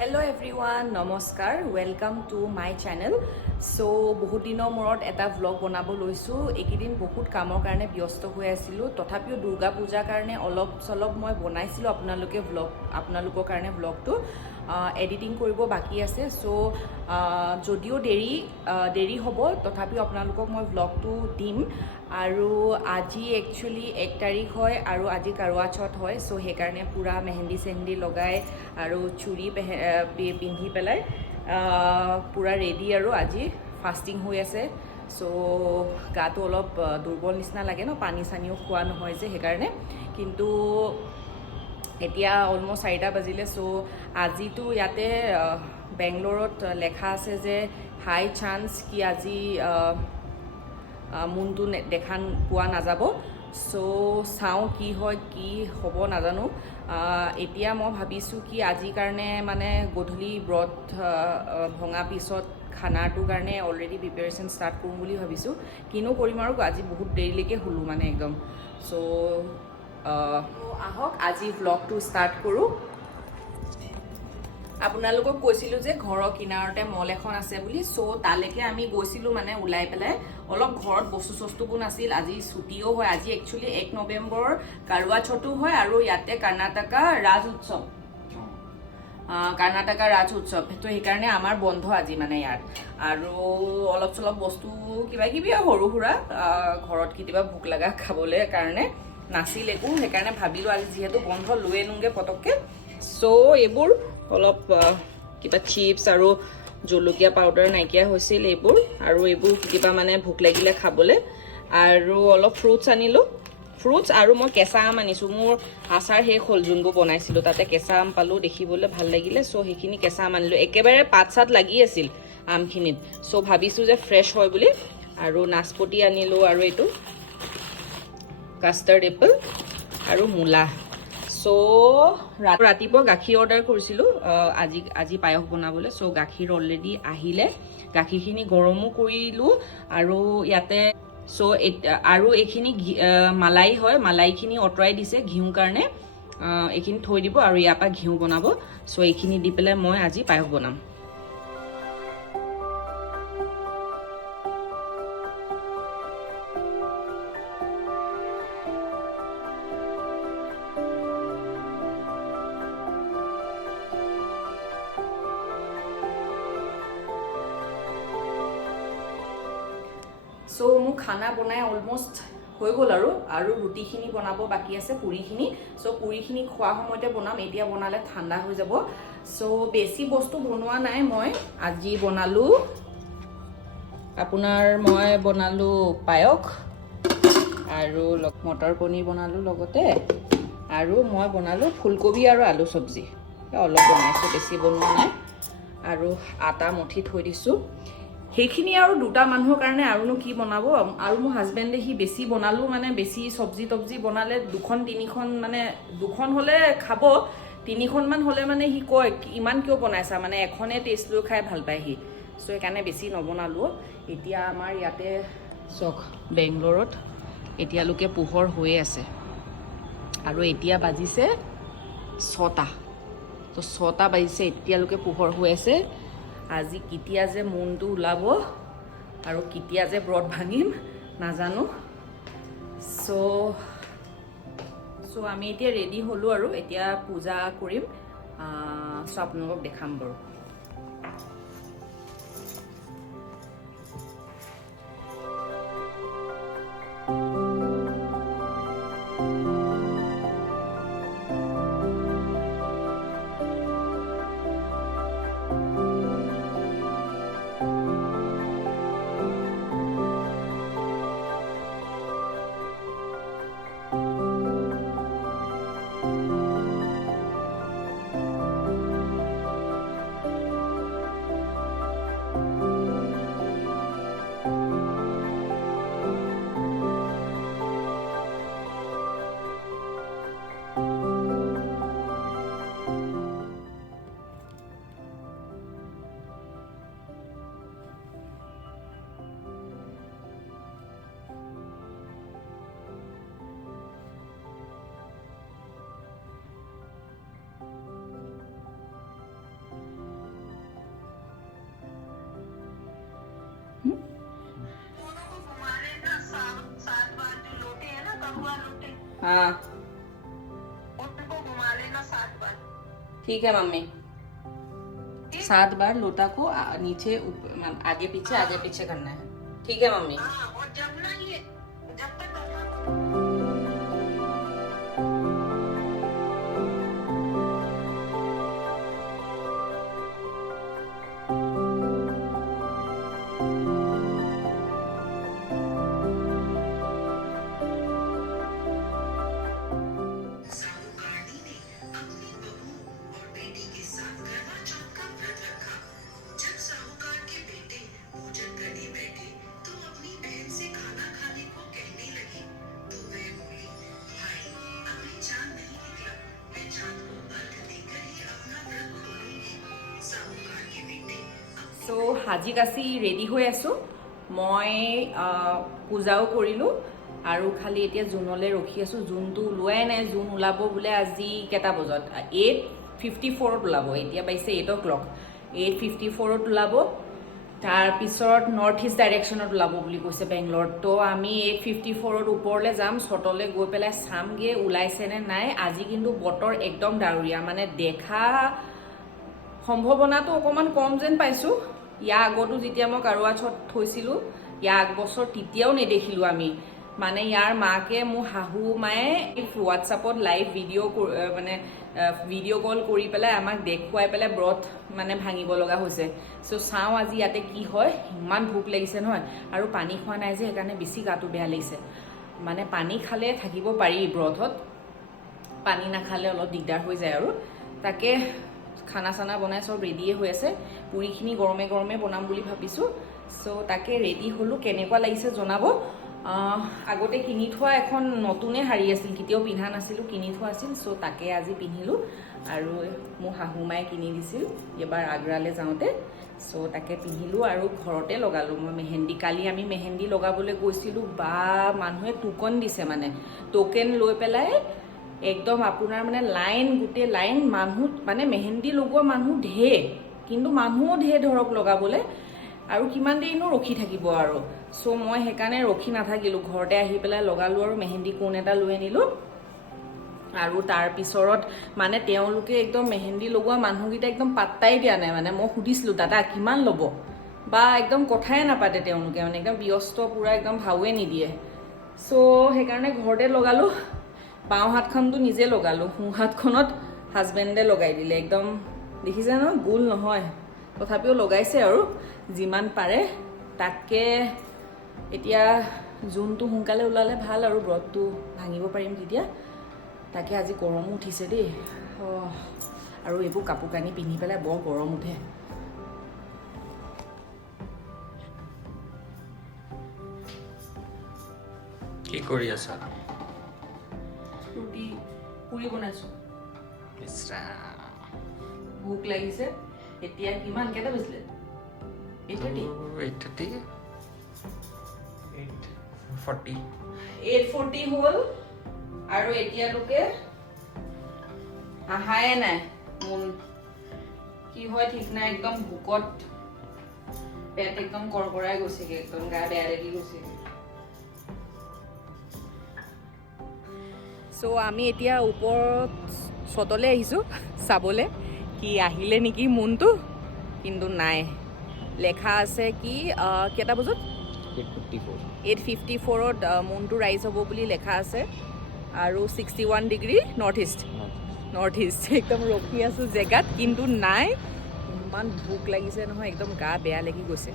Hello everyone, নমস্কাৰ, welcome to my channel. So বহুত দিনৰ মূৰত এটা vlog বনাব লৈছো। এইকেইদিন বহুত কামৰ কাৰণে ব্যস্ত হৈ আছিলো। তথাপিও দুৰ্গা পূজাৰ কাৰণে অলপ চলপ মই বনাইছিলো আপোনালোকৰ কাৰণে vlogটো এডিটিং কৰিব বাকি আছে। So যদিও দেৰি হ'ব তথাপিও আপোনালোকক মই vlogটো দিম। আৰু আজি একচুয়ালি 1 তাৰিখ হয় আৰু আজি কাৰৱা চৌথ হয়। সো সেইকাৰণে পুৰা মেহেন্দি চেহেন্দি লগাই আৰু চুৰি পিন্ধি পেলাই পুৰা ৰেডি আৰু আজি ফাস্টিং হৈ আছে। সো গাটো অলপ দুৰ্বল নিচিনা লাগে ন, পানী চানিও খোৱা নহয় যে সেইকাৰণে। কিন্তু এতিয়া অলমোষ্ট 4টা বাজিলে। সো আজিতো ইয়াতে বেংগলোৰত লেখা আছে যে হাই চান্স কি আজি মুনটো দেখান পোৱা নাযাব। সো চাওঁ কি হয় কি হ'ব নাজানো। এতিয়া মই ভাবিছোঁ কি আজিৰ কাৰণে মানে গধূলি ব্ৰত ভঙা পিছত খানাটোৰ কাৰণে অলৰেডি প্ৰিপেৰেশ্যন ষ্টাৰ্ট কৰোঁ বুলি ভাবিছোঁ। কিনো কৰিম আৰু আজি বহুত দেৰিলৈকে শুলোঁ মানে একদম। সো আহক আজি ভ্লগটো ষ্টাৰ্ট কৰোঁ। আপোনালোকক কৈছিলোঁ যে ঘৰৰ কিনাৰতে মল এখন আছে বুলি। সো তালৈকে আমি গৈছিলোঁ মানে ওলাই পেলাই। অলপ ঘৰত বস্তু নাছিল। আজি ছুটিও হয়। আজি একচুৱেলি 1 নৱেম্বৰ কাৰৱা চৌথো হয় আৰু ইয়াতে কৰ্ণাটকা ৰাজ উৎসৱ। তো সেইকাৰণে আমাৰ বন্ধ আজি মানে ইয়াত। আৰু অলপ চলপ বস্তু কিবা কিবি সৰু সুৰা ঘৰত কেতিয়াবা ভোক লগা খাবলৈ কাৰণে নাছিল একো। সেইকাৰণে ভাবিলোঁ আজি যিহেতু বন্ধ লৈ আনোগে পটককৈ। সো এইবোৰ অলপ কিবা চিপছ আৰু জলকীয়া পাউডাৰ নাইকিয়া হৈছিল এইবোৰ। আৰু এইবোৰ কিবা মানে ভোক লাগিলে খাবলৈ। আৰু অলপ ফ্ৰুটছ আনিলোঁ। ফ্ৰুটছ আৰু মই কেঁচা আম আনিছোঁ। মোৰ আচাৰ শেষ হ'ল যোনবোৰ বনাইছিলোঁ, তাতে কেঁচা আম পালোঁ, দেখিবলৈ ভাল লাগিলে। সো সেইখিনি কেঁচা আম আনিলোঁ। একেবাৰে পাত চাত লাগি আছিল আমখিনিত। সো ভাবিছোঁ যে ফ্ৰেছ হয় বুলি। আৰু নাচপতি আনিলোঁ আৰু এইটো কাষ্টাৰ্ড এপল আৰু মূলা। সো ৰাতিপুৱা গাখীৰ অৰ্ডাৰ কৰিছিলোঁ আজি পায়স বনাবলৈ। সো গাখীৰ অলৰেডি আহিলে। গাখীৰখিনি গৰমো কৰিলোঁ আৰু ইয়াতে সো আৰু এইখিনি মালাই হয়, মালাইখিনি আঁতৰাই দিছে ঘিউৰ কাৰণে। এইখিনি থৈ দিব আৰু ইয়াৰ পৰা ঘিউ বনাব। সো এইখিনি দি পেলাই মই আজি পায়স বনাম। সো মোৰ খানা বনাই অলমোষ্ট হৈ গ'ল আৰু ৰুটিখিনি বনাব বাকী আছে, পুৰিখিনি। সো পুৰিখিনি খোৱা সময়তে বনাম, এতিয়া বনালে ঠাণ্ডা হৈ যাব। সো বেছি বস্তু বনোৱা নাই মই। আজি বনালোঁ মই বনালোঁ পায়স আৰু মটৰ পনীৰ বনালোঁ লগতে। আৰু মই বনালোঁ ফুলকবি আৰু আলু চব্জি। অলপ বনাইছোঁ, বেছি বনোৱা নাই। আৰু আটা মঠি থৈ দিছোঁ। সেইখিনি আৰু দুটা মানুহৰ কাৰণে আৰুনো কি বনাব। আৰু মোৰ হাজবেণ্ডে সি বেছি বনালোঁ মানে বেছি চব্জি বনালে 2-3খন মানে 2খন হ'লে খাব, 3খনমান হ'লে মানে সি কয় ইমান কিয় বনাইছা, মানে এখনে টেষ্ট লৈ খাই ভাল পায় সি। সো সেইকাৰণে বেছি নবনালোঁ। এতিয়া আমাৰ ইয়াতে চক বেংগলোৰত এতিয়ালৈকে পোহৰ হৈয়ে আছে আৰু এতিয়া বাজিছে 6টা। তো 6টা বাজিছে, এতিয়ালৈকে পোহৰ হৈ আছে। আজি কেতিয়া যে মুনটো ওলাব আৰু কেতিয়া যে ব্ৰত ভাঙিম নাজানো। সো আমি এতিয়া ৰেডি হ'লোঁ আৰু এতিয়া পূজা কৰিম। সো আপোনালোকক দেখাম বাৰু। हाँ उनको घुमा लेना 7 बार। ठीक है मम्मी। 7 बार लोटा को नीचे आगे पीछे करना है। ठीक है मम्मी। हाँ, और जब ना ये जब तक সো সাজি কাচি ৰেডি হৈ আছোঁ। মই পূজাও কৰিলোঁ আৰু খালি এতিয়া জোনলৈ ৰখি আছোঁ। জোনটো ওলোৱাই নাই। জোন ওলাব বোলে আজি কেইটা বজাত 8:54 ওলাব। এতিয়া পাইছে 8 o'clock। 8:54 ওলাব। তাৰপিছত নৰ্থ ইষ্ট ডাইৰেকশ্যনত ওলাব বুলি কৈছে বেংগলোৰত। তো আমি 8:54 ওপৰলৈ যাম। চটলৈ গৈ পেলাই চামগৈ ওলাইছেনে নাই। আজি কিন্তু বতৰ একদম ডাৱৰীয়া, মানে দেখা সম্ভাৱনাটো অকণমান কম যেন পাইছোঁ। ইয়াৰ আগতো যেতিয়া মই কাৰুৱাছত থৈছিলোঁ ইয়াৰ আগবছৰ তেতিয়াও নেদেখিলোঁ আমি। মানে ইয়াৰ মাকে মোৰ শাহু মায়ে হোৱাটছআপত লাইভ ভিডিঅ' কল কৰি পেলাই আমাক দেখুৱাই পেলাই ব্ৰত মানে ভাঙিব লগা হৈছে। চ' চাওঁ আজি ইয়াতে কি হয়। ইমান ভোক লাগিছে নহয়, আৰু পানী খোৱা নাই যে সেইকাৰণে বেছি গাটো বেয়া লাগিছে। মানে পানী খালে থাকিব পাৰি ব্ৰতত, পানী নাখালে অলপ দিগদাৰ হৈ যায় আৰু। তাকে খানা চানা বনাই চব ৰেডিয়ে হৈ আছে। পুৰিখিনি গৰমে গৰমে বনাম বুলি ভাবিছোঁ। চ' তাকে ৰেডি হ'লোঁ। কেনেকুৱা লাগিছে জনাব। আগতে কিনি থোৱা এখন নতুনে শাৰী আছিল, কেতিয়াও পিন্ধা নাছিলোঁ, কিনি থোৱা আছিল। চ' তাকে আজি পিন্ধিলোঁ। আৰু মোৰ শাহু মায়ে কিনি দিছিল এবাৰ আগ্ৰালৈ যাওঁতে। চ' তাকে পিন্ধিলোঁ আৰু ঘৰতে লগালোঁ মই মেহেন্দি। কালি আমি মেহেন্দি লগাবলৈ গৈছিলোঁ, বা মানুহে টোকন দিছে, মানে টোকেন লৈ পেলাই একদম আপোনাৰ মানে লাইন, গোটেই লাইন মানুহ, মানে মেহেন্দি লগোৱা মানুহ ঢেৰ, কিন্তু মানুহো ঢেৰ ধৰক লগাবলৈ। আৰু কিমান দেৰিনো ৰখি থাকিব আৰু। চ' মই সেইকাৰণে ৰখি নাথাকিলোঁ, ঘৰতে আহি পেলাই লগালোঁ আৰু মেহেন্দি কোণ এটা লৈ আনিলোঁ। আৰু তাৰপিছত মানে তেওঁলোকে একদম মেহেন্দি লগোৱা মানুহকেইটা একদম পাত্তাই দিয়া নাই। মানে মই সুধিছিলোঁ দাদা কিমান ল'ব, বা একদম কথাই নাপাতে তেওঁলোকে, মানে একদম ব্যস্ত পূৰা, একদম ভাৱে নিদিয়ে। চ' সেইকাৰণে ঘৰতে লগালোঁ। বাওঁ হাতখনটো নিজে লগালোঁ, সোঁ হাতখনত হাজবেণ্ডে লগাই দিলে। একদম দেখিছে ন, গোল নহয়, তথাপিও লগাইছে আৰু যিমান পাৰে। তাকে এতিয়া জোনটো সোনকালে ওলালে ভাল আৰু ব্ৰতটো ভাঙিব পাৰিম তেতিয়া। তাকে আজি গৰমো উঠিছে দেই। আৰু এইবোৰ কাপোৰ কানি পিন্ধি পেলাই বৰ গৰম উঠে। কি কৰি আছা? ৰুটি পুৰি বনাইছোঁ। ভোক লাগিছে। এতিয়া কিমান, কেইটা বাজিলে? 8:40 হ'ল আৰু এতিয়ালৈকে আহাই নাই। মোৰ কি হয় ঠিক নাই, একদম ভোকত পেট একদম কৰকৰাই গৈছেগে, একদম গা বেয়া লাগি গৈছেগে। চ' আমি এতিয়া ওপৰত চটলৈ আহিছোঁ চাবলৈ কি আহিলে নেকি মুনটো, কিন্তু নাই। লেখা আছে কি কেইটা বজাত 8:54ত মুনটো ৰাইজ হ'ব বুলি লেখা আছে। আৰু 61 ডিগ্ৰী নৰ্থ ইষ্ট। একদম ৰখি আছোঁ জেগাত, কিন্তু নাই। ইমান ভোক লাগিছে নহয়, একদম গা বেয়া লাগি গৈছে।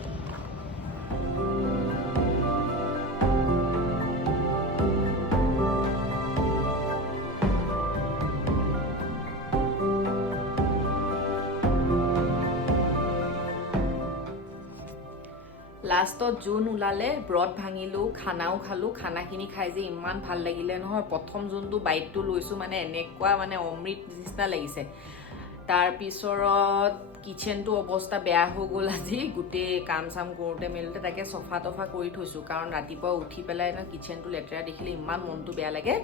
লাষ্টত জোন ওলালে, ব্ৰত ভাঙিলোঁ, খানাও খালোঁ। খানাখিনি খাই যে ইমান ভাল লাগিলে নহয়। প্ৰথম যোনটো বাইটটো লৈছোঁ মানে এনেকুৱা মানে অমৃত নিচিনা লাগিছে। তাৰপিছত কিচেনটো অৱস্থা বেয়া হৈ গ'ল আজি, গোটেই কাম চাম কৰোঁতে মেলোতে। তাকে চফা তফা কৰি থৈছোঁ, কাৰণ ৰাতিপুৱা উঠি পেলাই কিচেনটো লেতেৰা দেখিলে ইমান মনটো বেয়া লাগে।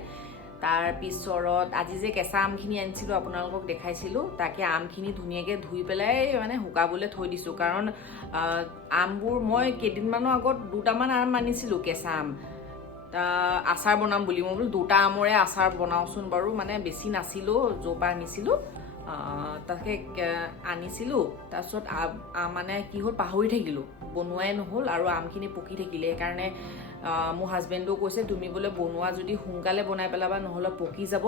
তাৰপিছত আজি যে কেঁচা আমখিনি আনিছিলোঁ আপোনালোকক দেখাইছিলোঁ, তাকে আমখিনি ধুনীয়াকৈ ধুই পেলাই মানে শুকাবলৈ থৈ দিছোঁ। কাৰণ আমবোৰ মই কেইদিনমানৰ আগত 2টামান আম আনিছিলোঁ কেঁচা আম, আচাৰ বনাম বুলি মই বোলো 2টা আমৰে আচাৰ বনাওচোন বাৰু মানে বেছি নাছিলোঁ য'ৰ পৰা আনিছিলোঁ তাকে আনিছিলোঁ তাৰপিছত মানে কি হ'ল পাহৰি থাকিলোঁ বনোৱাই নহ'ল আৰু আমখিনি পকি থাকিলে সেইকাৰণে মোৰ হাজবেণ্ডেও কৈছে তুমি বোলে বনোৱা যদি সোনকালে বনাই পেলাবা নহ'লে পকি যাব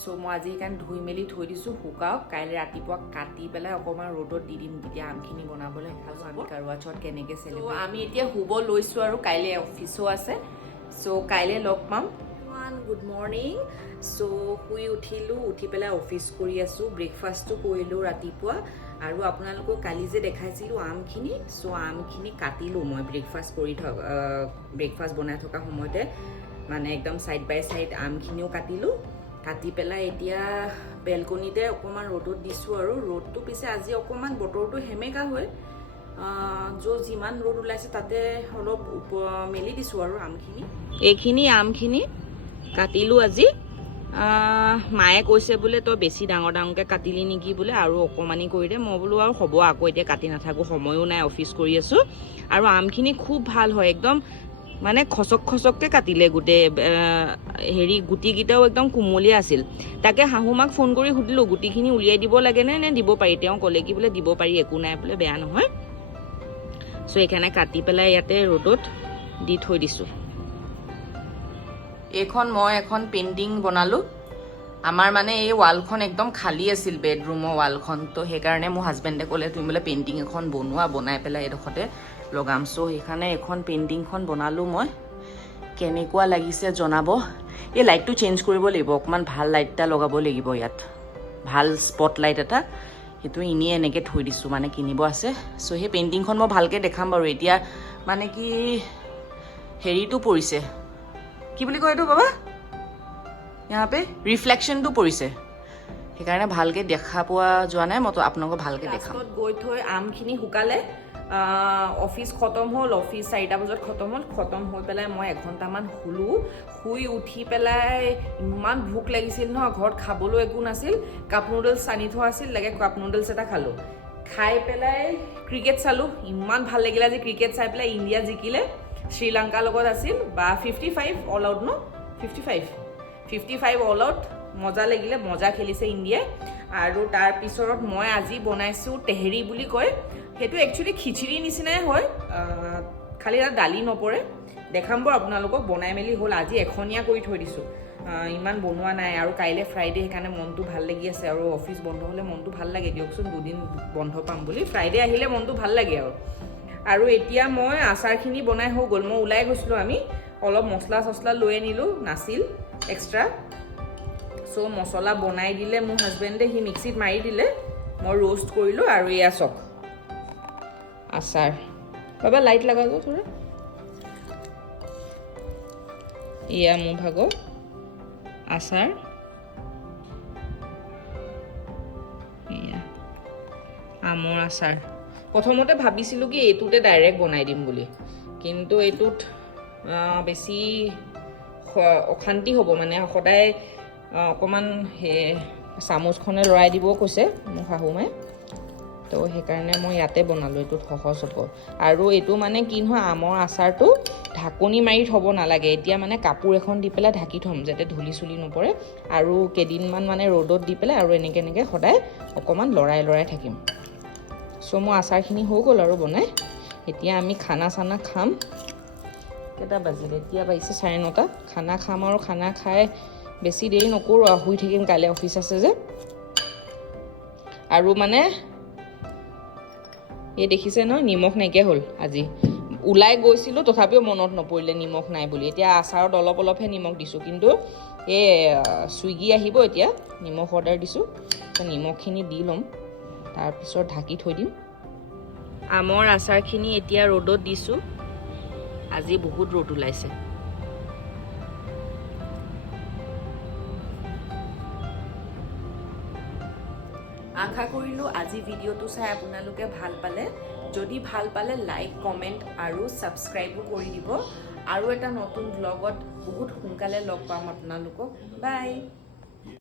চ' মই আজি সেইকাৰণে ধুই মেলি থৈ দিছোঁ শুকাওক কাইলৈ ৰাতিপুৱা কাটি পেলাই অকণমান ৰ'দত দি দিম তেতিয়া আমখিনি বনাবলৈ খালোঁ আমি কাৰোৱা চৰত কেনেকৈ চেলিব্ৰেট আমি এতিয়া শুব লৈছোঁ আৰু কাইলৈ অফিচো আছে চ' কাইলৈ লগ পাম গুড মৰ্ণিং চ' শুই উঠিলোঁ উঠি পেলাই অফিচ কৰি আছোঁ ব্ৰেকফাষ্টটো কৰিলোঁ ৰাতিপুৱা আৰু আপোনালোকক কালি যে দেখাইছিলোঁ আমখিনি চ' আমখিনি কাটিলোঁ মই ব্ৰেকফাষ্ট বনাই থকা সময়তে মানে একদম ছাইড বাই ছাইড আমখিনিও কাটিলোঁ কাটি পেলাই এতিয়া বেলকনিতে অকণমান ৰ'দত দিছোঁ আৰু ৰ'দটো পিছে আজি অকণমান বতৰটো সেমেকা হয় য'ত যিমান ৰ'দ ওলাইছে তাতে অলপ মেলি দিছোঁ আৰু আমখিনি এইখিনি আমখিনি কাটিলোঁ আজি মায়ে কৈছে বোলে তই বেছি ডাঙৰ ডাঙৰকৈ কাটিলি নেকি বোলে আৰু অকণমানি কৰি দে মই বোলো আৰু হ'ব আকৌ এতিয়া কাটি নাথাকোঁ সময়ো নাই অফিচ কৰি আছোঁ আৰু আমখিনি খুব ভাল হয় একদম মানে খচককৈ কাটিলে গোটেই হেৰি গুটিকেইটাও একদম কোমলীয়া আছিল তাকে শাহুমাক ফোন কৰি সুধিলোঁ গুটিখিনি উলিয়াই দিব লাগেনে নে দিব পাৰি তেওঁ ক'লে কি বোলে দিব পাৰি একো নাই বোলে বেয়া নহয় চ' সেইকাৰণে কাটি পেলাই ইয়াতে ৰ'দত দি থৈ দিছোঁ এইখন মই এখন পেইণ্টিং বনালোঁ আমাৰ মানে এই ৱালখন একদম খালী আছিল বেডৰুমৰ ৱালখন তো সেইকাৰণে মোৰ হাজবেণ্ডে ক'লে তুমি বোলে পেইণ্টিং এখন বনাই পেলাই এইডোখৰতে লগাম চ' সেইকাৰণে এখন পেইণ্টিংখন বনালোঁ মই কেনেকুৱা লাগিছে জনাব এই লাইটটো চেঞ্জ কৰিব লাগিব অকণমান ভাল লাইট এটা লগাব লাগিব ইয়াত ভাল স্পট লাইট এটা সেইটো এনেই এনেকৈ থৈ দিছোঁ মানে কিনিব আছে চ' সেই পেইণ্টিংখন মই ভালকৈ দেখাম বাৰু এতিয়া মানে কি হেৰিটো পৰিছে কি বুলি কয় এইটো বাবা ইয়াতে ৰিফ্লেকশ্যনটো পৰিছে সেইকাৰণে ভালকৈ দেখা পোৱা যোৱা নাই মইতো আপোনালোকক ভালকৈ দেখাম গৈ থৈ আমখিনি শুকালে অফিচ খতম হ'ল অফিচ 4টা বজাত খতম হৈ পেলাই মই 1 ঘণ্টামান শুলোঁ শুই উঠি পেলাই ইমান ভোক লাগিছিল নহয় ঘৰত খাবলৈ একো নাছিল কাপ নুডলছ আনি থোৱা আছিল লাগে কাপ নুডলছ এটা খালোঁ খাই পেলাই ক্ৰিকেট চালোঁ ইমান ভাল লাগিলে আজি ক্ৰিকেট চাই পেলাই ইণ্ডিয়া জিকিলে শ্ৰীলংকাৰ লগত আছিল বা 55 অল আউট ন 55 অল আউট মজা লাগিলে মজা খেলিছে ইণ্ডিয়াই আৰু তাৰপিছত মই আজি বনাইছোঁ তেহেৰি বুলি কয় সেইটো একচুৱেলি খিচিৰি নিচিনাই হয় খালি তাত দালি নপৰে দেখাম বাৰু আপোনালোকক বনাই মেলি হ'ল আজি এখনীয়া কৰি থৈ দিছোঁ ইমান বনোৱা নাই আৰু কাইলৈ ফ্ৰাইডে সেইকাৰণে মনটো ভাল লাগি আছে আৰু অফিচ বন্ধ হ'লে মনটো ভাল লাগে দিয়কচোন 2 দিন বন্ধ পাম বুলি ফ্ৰাইডে আহিলে মনটো ভাল লাগে আৰু এতিয়া মই আচাৰখিনি বনাই হৈ গ'ল মই ওলাই গৈছিলোঁ আমি অলপ মছলা লৈ আনিলোঁ নাছিল এক্সট্ৰা চ' মছলা বনাই দিলে মোৰ হাজবেণ্ডে সি মিক্সিত মাৰি দিলে মই ৰোষ্ট কৰিলোঁ আৰু এয়া চক আচাৰ বাবা লাইট লগাব থোৰা এয়া মোৰ ভাগৰ আচাৰ এয়া আমৰ আচাৰ প্ৰথমতে ভাবিছিলোঁ কি এইটোতে ডাইৰেক্ট বনাই দিম বুলি কিন্তু এইটোত বেছি অশান্তি হ'ব মানে সদায় অকণমান চামুচখনে লৰাই দিবও কৈছে মোৰ শাহুমাই তো সেইকাৰণে মই ইয়াতে বনালোঁ এইটোত সহজ হ'ব আৰু এইটো মানে কি নহয় আমৰ আচাৰটো ঢাকনি মাৰি থ'ব নালাগে এতিয়া মানে কাপোৰ এখন দি পেলাই ঢাকি থ'ম যাতে ধূলি চুলি নপৰে আৰু কেইদিনমান মানে ৰ'দত দি পেলাই আৰু এনেকৈ সদায় অকণমান লৰাই থাকিম চ' মোৰ আচাৰখিনি হৈ গ'ল আৰু বনাই এতিয়া আমি খানা চানা খাম কেইটা বাজিলে এতিয়া বাজিছে 9:30 খানা খাম আৰু খানা খাই বেছি দেৰি নকৰোঁ আৰু শুই থাকিম কাইলৈ অফিচ আছে যে আৰু মানে এই দেখিছে নহয় নিমখ নাইকিয়া হ'ল আজি ওলাই গৈছিলোঁ তথাপিও মনত নপৰিলে নিমখ নাই বুলি এতিয়া আচাৰত অলপহে নিমখ দিছোঁ কিন্তু এই ছুইগি আহিব এতিয়া নিমখ অৰ্ডাৰ দিছোঁ নিমখখিনি দি ল'ম তাৰপিছত ঢাকি থৈ দিম আমৰ আচাৰখিনি এতিয়া ৰ'দত দিছোঁ আজি বহুত ৰ'দ ওলাইছে আশা কৰিলোঁ আজি ভিডিঅ'টো চাই আপোনালোকে ভাল পালে যদি ভাল পালে লাইক কমেণ্ট আৰু ছাবস্ক্ৰাইবো কৰি দিব আৰু এটা নতুন ব্লগত বহুত সোনকালে লগ পাম আপোনালোকক বাই